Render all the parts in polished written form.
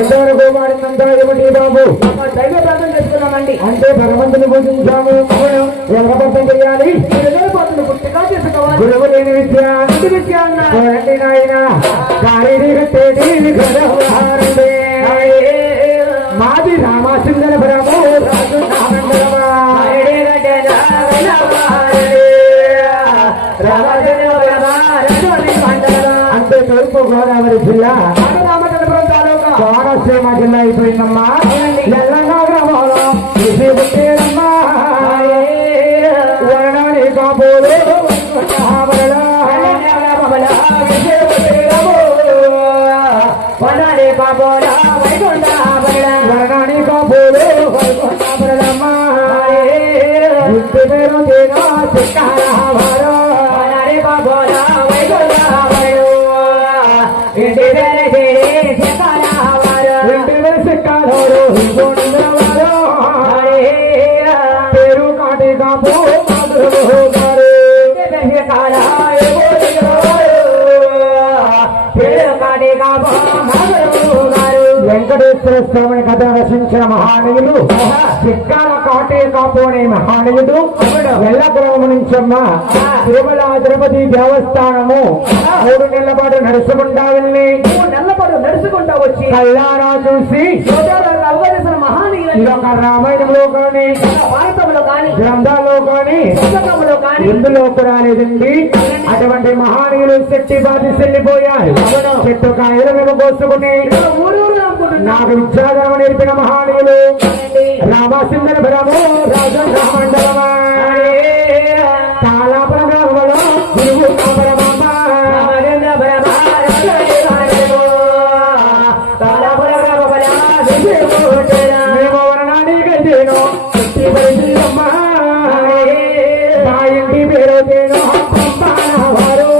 ఎంతవరకు వాడినంతా ఏమిటి బాబు దైవ ప్రార్థన చేసుకున్నామండి. అంటే భగవంతుని పూజించాము. ఎవరబద్ధం చేయాలి, పుట్టిగా చేసుకోవాలి. గురువు లేని విద్య విద్య అన్నారండి నాయన. మాది రామచంద్రపురము అంటే తూర్పు గోదావరి జిల్లా రామచంద్రపురం తాలూకా కోనసీమ జిల్లా అయిపోయిందమ్మా. ఎల్లగా గ్రామంలో పుట్టేదమ్మా. వర్ణాన్ని కాపోలు వర్ణాన్ని కాపోలా వర్ణాన్ని కాపోలు వైకుంఠామరమ్మా. ఇంటి పేరు తేనా చిక్కారహారో వర్ణాన్ని కాపోలా వైకుంఠామరో. ఇంటి పేరు ఇంటి పేరు చిక్కారో పేరు కాటి కాపు వెంకటేశ్వర స్వామిని కథ రచించిన మహానీయులు చిక్కాల కాటే కాపు అనే మహానీయుడు వెల్లగ్రామం నుంచమ్మ తిరుమల తిరుపతి దేవస్థానము 3 నెలల పాటు నడుచుకుంటా వెళ్ళి 3 నెలల పాటు నడుచుకుంటా వచ్చి కళ్ళారా చూసి అవగలిసిన మహానీయులు ఇదొక రామాయణంలో కానీ భారతంలో కానీ గ్రంథాల్లో కానీ పుస్తకంలో కానీ ఎందులో రాలేదండి. అటువంటి మహానీయులు శక్తి బాధి చెల్లిపోయారు. చెట్టు కాయలు మేము కోసుకుని నాకు విద్యాధర్మ నేర్పిన మహానీయులు రామచంద్రపురము రాజమండలమా. తాళాపుర గ్రామంలో గురువు మేము వర్ణానికి తేను శక్తి పరిశీలమ్మా. మా ఇంటి పేరు తేను వారు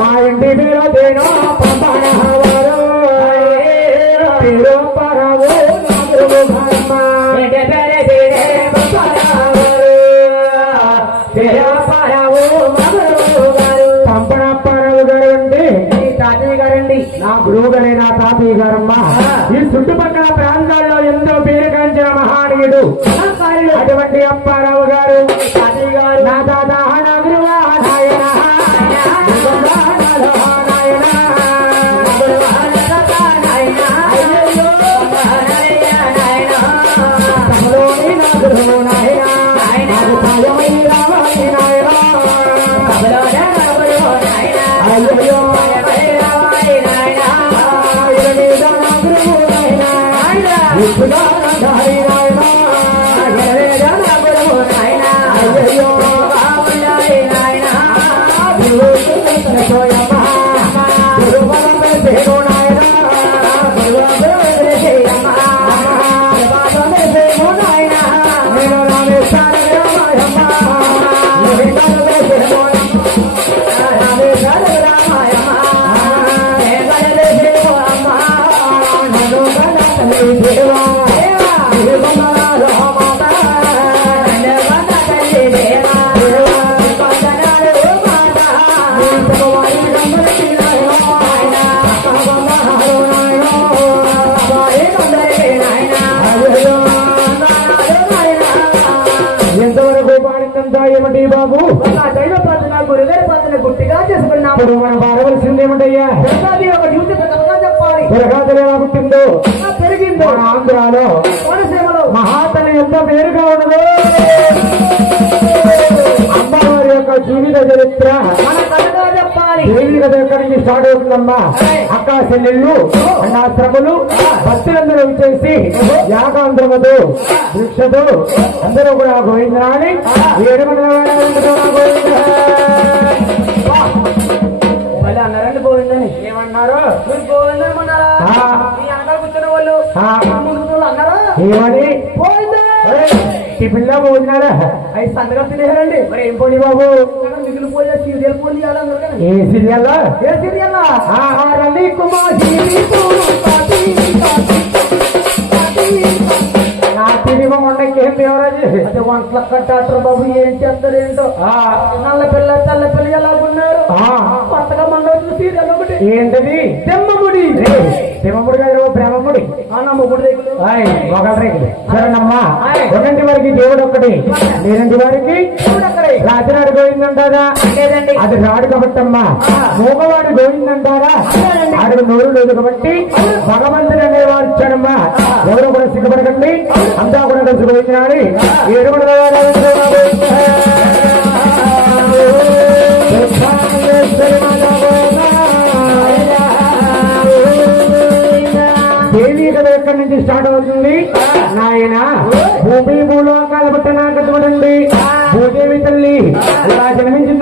మా ఇంటి పేరు తేను పంపనవారు పేరు పరవు పంపనప్పారావు గారు అండి తాతయ్య గారండి. నా గురువు గారే నా తాతయ్య గారమ్మా. ఈ చుట్టుపక్కల ప్రాంతాల్లో ఎంతో పేరుగాంచిన మహానీయుడు అటువంటి అప్పారావు గారు తాతయ్య గారు. నా తాత నా గురువా నాయన గురుగారి పాత్రను గుట్టిగా చేసుకున్నాము. ఇప్పుడు మనం పాడవలసింది ఏమిటయ్యా? దుర్గాది ఒక డ్యూటీ కథగా చెప్పాలి. దుర్గాదేవి ఎలా పుట్టిందో పెరిగిందో మన ఆంధ్రాలో కోనసీమలో మహాతల్లి ఎంత పేరుగా ఉన్నదో అమ్మవారి యొక్క జీవిత చరిత్ర మన కథగా చెప్పాలి. దేవి కథ ఎక్కడి నుంచి స్టార్ట్ అవుతుందమ్మా? అక్కా చెల్లెళ్ళు అన్నాశ్రములు భక్తులందరూ వచ్చేసి యాగాంధ్రముతో దీక్షతో అందరూ కూడా గోవిందరాని మళ్ళీ అన్నారండి గోవిందని. ఏమన్నారు? మీరు గోవిందమన్నారా? మీ అన్నారు కూర్చున్న వాళ్ళు ముందు అన్నారా? ఏమని గోవిందా ఈ పిల్ల భోజనారా అవి సంతగా తినేసారండి. మరి ఏం పోనీ బాబు? మిగిలిపోయే సీరియల్ పోనీ చేయాలన్నారు కదా. ఏ సీరియల్? ఏ సీరియల్? రవి కుమార్ నా తిరిగి మొండకేం దేవరాజు అదే వంటల కట్టాటర్ బాబు ఏం చేస్తారు ఏంటో. నల్ల పిల్ల తెల్ల పిల్ల ఎలాగున్నారు. కొత్తగా మండవచ్చు సీరియల్ ఒకటి. ఏంటది? తెమ్మముడి. తిమ్మముడి గారు ప్రేమముడి నమ్మగుడి రేగులు ఒకటి రేగులు సరేనమ్మా. ఒకటి వారికి దేవుడు ఒక్కటి, మీరంటి వారికి రాజనాడు గోవిందంటారా? లేదండి. అది రాడు కాబట్టమ్మా. మూగవాడు గోవిందంటారా? ఆడు నోరు లేదు కాబట్టి భగవంతుడు అనేవాడు ఇచ్చాడమ్మా. ఎవరు కూడా సిగ్గుపడకండి, అంతా కూడా కలిసి గోవించినాడు. ఏడుగుడు దేవీ కథ ఎక్కడి నుంచి స్టార్ట్ అవుతుంది నాయన? భూమి భూలోకాల బట్ట నాకు చూడండి. భూదేవి తల్లి ఇలా జన్మించిన